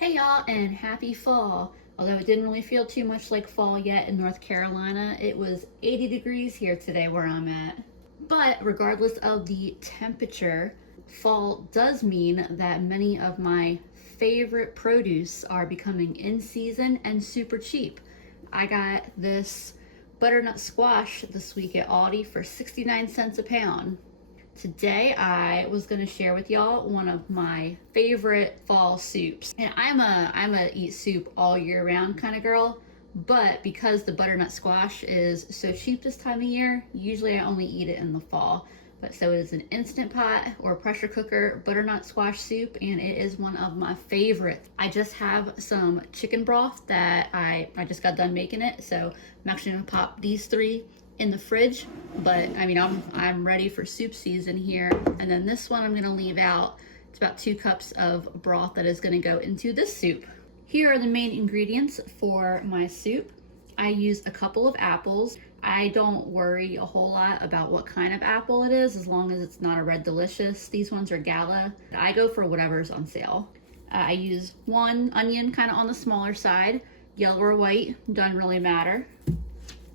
Hey y'all, and happy fall. Although it didn't really feel too much like fall yet in North Carolina, it was 80 degrees here today where I'm at. But regardless of the temperature, fall does mean that many of my favorite produce are becoming in season and super cheap. I got this butternut squash this week at Aldi for 69 cents a pound. Today I was going to share with y'all one of my favorite fall soups. And I'm a eat soup all year round kind of girl, but because the butternut squash is so cheap this time of year, usually I only eat it in the fall. But so it is an Instant Pot or pressure cooker butternut squash soup, and it is one of my favorites. I just have some chicken broth that I just got done making it, so I'm actually gonna pop these three in the fridge. But I mean, I'm ready for soup season here. And then this one I'm gonna leave out. It's about 2 cups of broth that is gonna go into this soup. Here are the main ingredients for my soup. I use a couple of apples. I don't worry a whole lot about what kind of apple it is, as long as it's not a Red Delicious. These ones are Gala. I go for whatever's on sale. I use 1 onion, kind of on the smaller side. Yellow or white, doesn't really matter.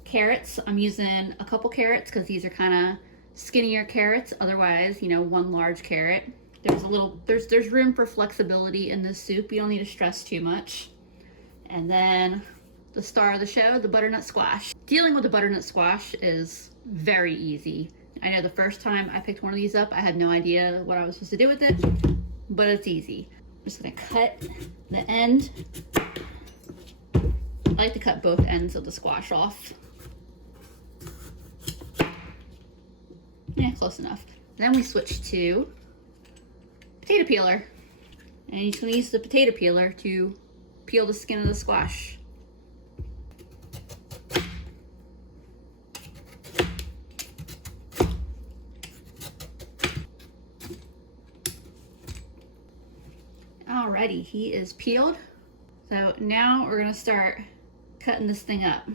Carrots, I'm using a couple carrots because these are kind of skinnier carrots. Otherwise, 1 large carrot. There's room for flexibility in this soup. You don't need to stress too much. And then the star of the show, the butternut squash. Dealing with the butternut squash is very easy. I know the first time I picked one of these up, I had no idea what I was supposed to do with it, but it's easy. I'm just gonna cut the end. I like to cut both ends of the squash off. Yeah, close enough. Then we switch to potato peeler. And you're just gonna use the potato peeler to peel the skin of the squash. Alrighty, he is peeled. So now we're gonna start cutting this thing up.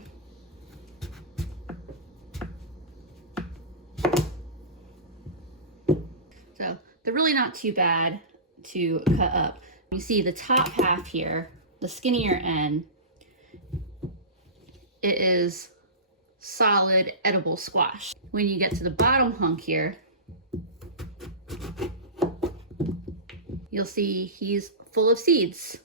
So they're really not too bad to cut up. You see the top half here, the skinnier end, it is solid edible squash. When you get to the bottom hunk here, you'll see he's full of seeds.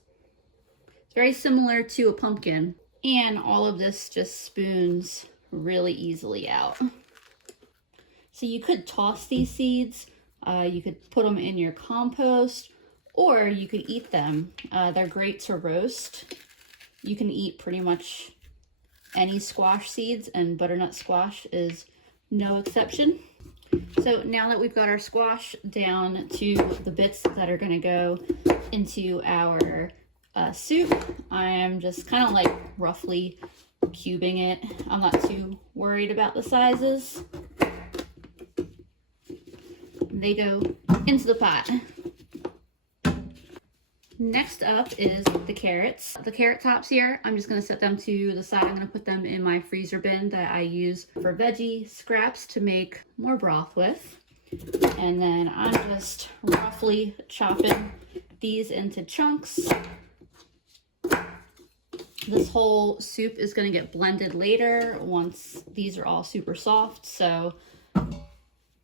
It's very similar to a pumpkin, and all of this just spoons really easily out. So you could toss these seeds, you could put them in your compost, or you could eat them. They're great to roast. You can eat pretty much any squash seeds, and butternut squash is no exception. So now that we've got our squash down to the bits that are gonna go into our soup, I am just kind of like roughly cubing it. I'm not too worried about the sizes. They go into the pot. Next up is the carrots. The carrot tops here, I'm just gonna set them to the side. I'm gonna put them in my freezer bin that I use for veggie scraps to make more broth with. And then I'm just roughly chopping these into chunks. This whole soup is gonna get blended later once these are all super soft, so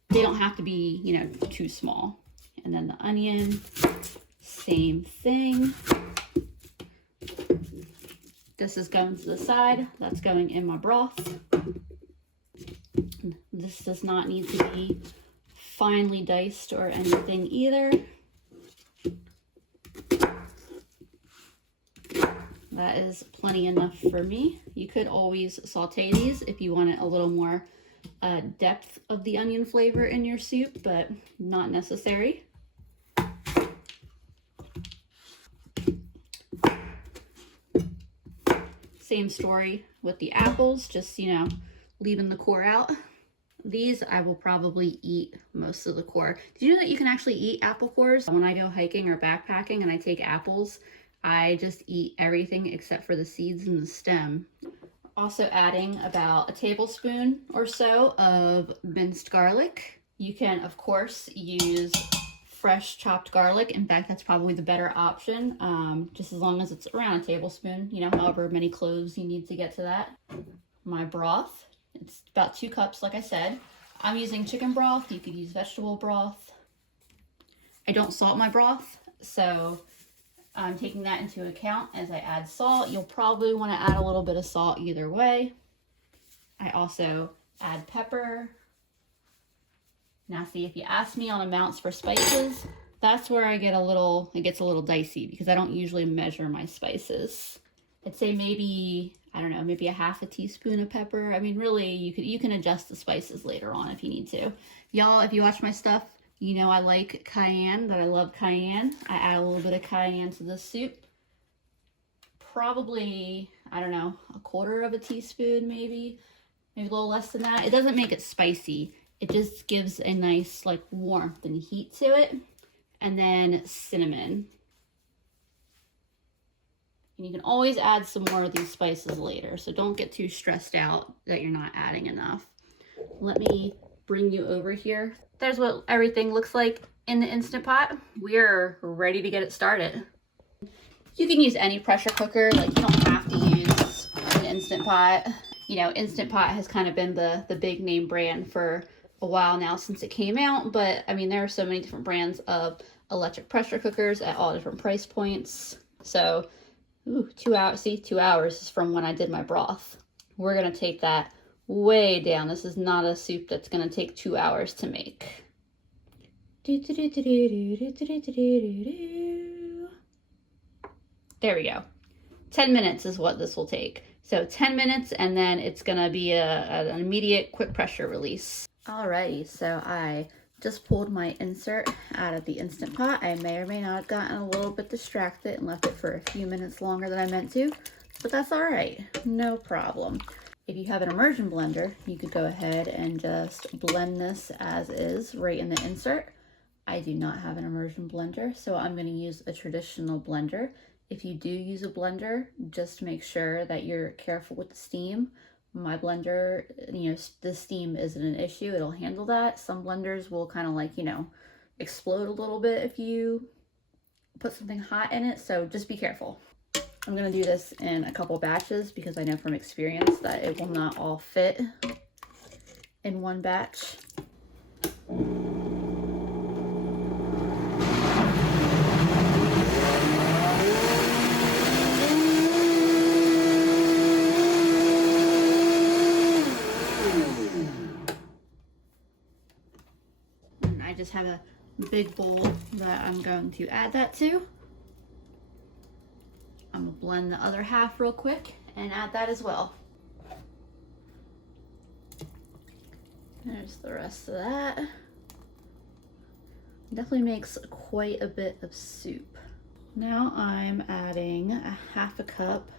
they don't have to be, too small. And then the onion, same thing. This is going to the side. That's going in my broth. This does not need to be finely diced or anything either. That is plenty enough for me. You could always saute these if you wanted a little more depth of the onion flavor in your soup, but not necessary. Same story with the apples, just, leaving the core out. These I will probably eat most of the core. Did you know that you can actually eat apple cores? When I go hiking or backpacking and I take apples, I just eat everything except for the seeds and the stem. Also adding about a tablespoon or so of minced garlic. You can, of course, use fresh chopped garlic. In fact, that's probably the better option, just as long as it's around a tablespoon, you know, however many cloves you need to get to that. My broth, it's about 2 cups, like I said. I'm using chicken broth. You could use vegetable broth. I don't salt my broth, so I'm taking that into account as I add salt. You'll probably want to add a little bit of salt either way. I also add pepper. Now see, if you ask me on amounts for spices, that's where it gets a little dicey because I don't usually measure my spices. I'd say maybe, I don't know, maybe a half a teaspoon of pepper. I mean, really, you can adjust the spices later on if you need to. Y'all, if you watch my stuff, you know I like cayenne, that I love cayenne. I add a little bit of cayenne to this soup. Probably, I don't know, a quarter of a teaspoon maybe a little less than that. It doesn't make it spicy. It just gives a nice like warmth and heat to it. And then cinnamon. And you can always add some more of these spices later, so don't get too stressed out that you're not adding enough. Let me bring you over here. There's what everything looks like in the Instant Pot. We're ready to get it started. You can use any pressure cooker, like you don't have to use an Instant Pot. You know, Instant Pot has kind of been the big name brand for a while now since it came out, but I mean, there are so many different brands of electric pressure cookers at all different price points. So, 2 hours, see, 2 hours is from when I did my broth. We're gonna take that way down. This is not a soup that's gonna take 2 hours to make. There we go. 10 minutes is what this will take. So 10 minutes, and then it's gonna be an immediate quick pressure release. Alrighty, so I just pulled my insert out of the Instant Pot. I may or may not have gotten a little bit distracted and left it for a few minutes longer than I meant to, but that's all right, no problem. If you have an immersion blender, you could go ahead and just blend this as is right in the insert. I do not have an immersion blender, so I'm going to use a traditional blender. If you do use a blender, just make sure that you're careful with the steam. My blender, you know, the steam isn't an issue. It'll handle that. Some blenders will kind of like, you know, explode a little bit if you put something hot in it. So just be careful. I'm going to do this in a couple batches because I know from experience that it will not all fit in one batch. I just have a big bowl that I'm going to add that to. I'm gonna blend the other half real quick and add that as well. There's the rest of that. Definitely makes quite a bit of soup. Now I'm adding a half a cup.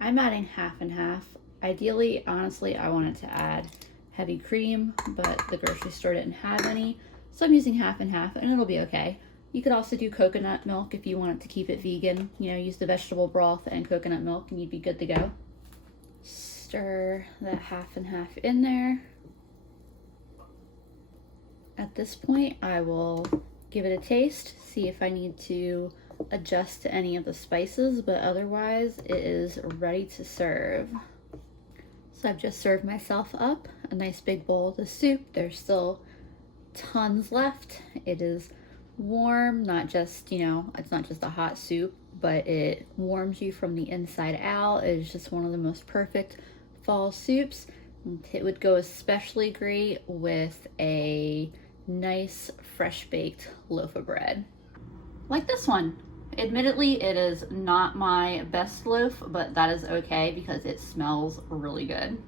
I'm adding half and half. Ideally, honestly, I wanted to add heavy cream, but the grocery store didn't have any. So I'm using half and half, and it'll be okay. You could also do coconut milk if you wanted to keep it vegan. You know, use the vegetable broth and coconut milk, and you'd be good to go. Stir that half and half in there. At this point, I will give it a taste, see if I need to adjust to any of the spices, but otherwise it is ready to serve. So I've just served myself up a nice big bowl of the soup. There's still tons left. It is warm, not just, you know, it's not just a hot soup, but it warms you from the inside out. It is just one of the most perfect fall soups. It would go especially great with a nice fresh baked loaf of bread like this one. Admittedly, it is not my best loaf, but that is okay because it smells really good.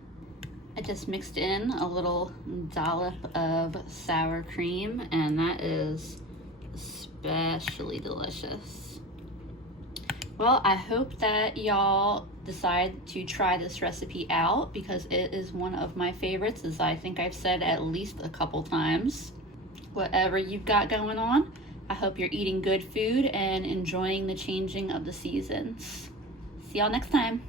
I just mixed in a little dollop of sour cream, and that is especially delicious. Well, I hope that y'all decide to try this recipe out because it is one of my favorites, as I think I've said at least a couple times. Whatever you've got going on, I hope you're eating good food and enjoying the changing of the seasons. See y'all next time.